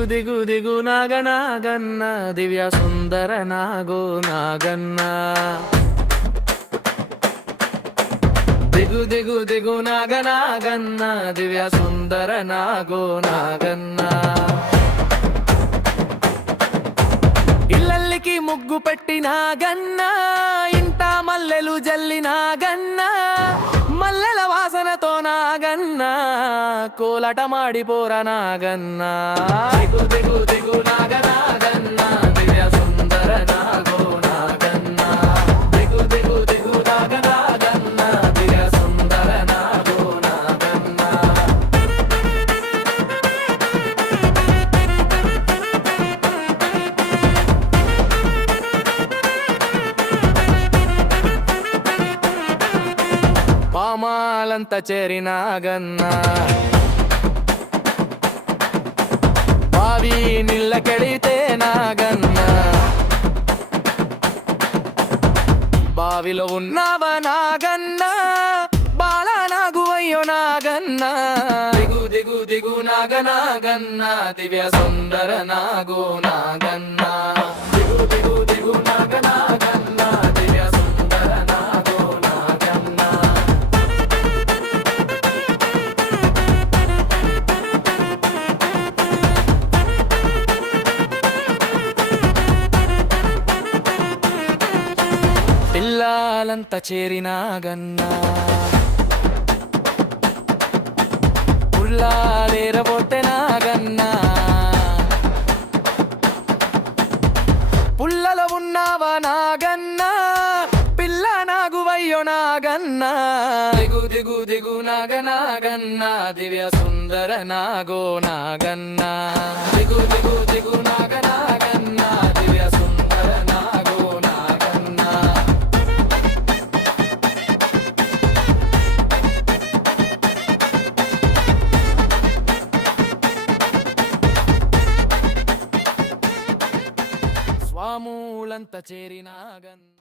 దిగు దిగు దిగు నాగనాగన్న దివ్య సుందర నాగో నాగన్న దిగు దిగు దిగు నాగనాగన్న దివ్య సుందర నాగో నాగన్న ఇల్లల్లికి ముగ్గు పెట్టి నాగన్న ఇంట మల్లెలు జల్లి నాగన్న మల్లెల వాసనతో నాగన్న కోలట మాడిపోర నాగన్న దిగు దిగు దిగు నాగనాగన్న దివ్య సుందర నాగో నాగన్న దిగు దిగు దిగు నాగనాగన్న దివ్య సుందర నాగో నాగన్న పామాలంత చేరి నాగన్న బావి నీళ్ళకెడితే నాగన్న బావిలో ఉన్నావ నాగన్న బాల నాగువయ్యో నాగన్న దిగు దిగు దిగు నాగనాగన్న దివ్య సుందర నాగో నాగన్న దిగు దిగు దిగు నాగనాగన్న దివ్య సుందర నాగో నాగన్న పిల్లాలంత చేరి నాగన్న పుల్లాలేరబోతే నాగన్న పుల్లలో ఉన్నావా నాగన్న పిల్ల నాగువయ్యో నాగన్న దిగు దిగు దిగు నాగనాగన్న దివ్య సుందర నాగో నాగన్న దిగు దిగు దిగు నాగనాగన్న దివ్య సుందర నాగో నాగన్న స్వాములంత చేరి నాగన్న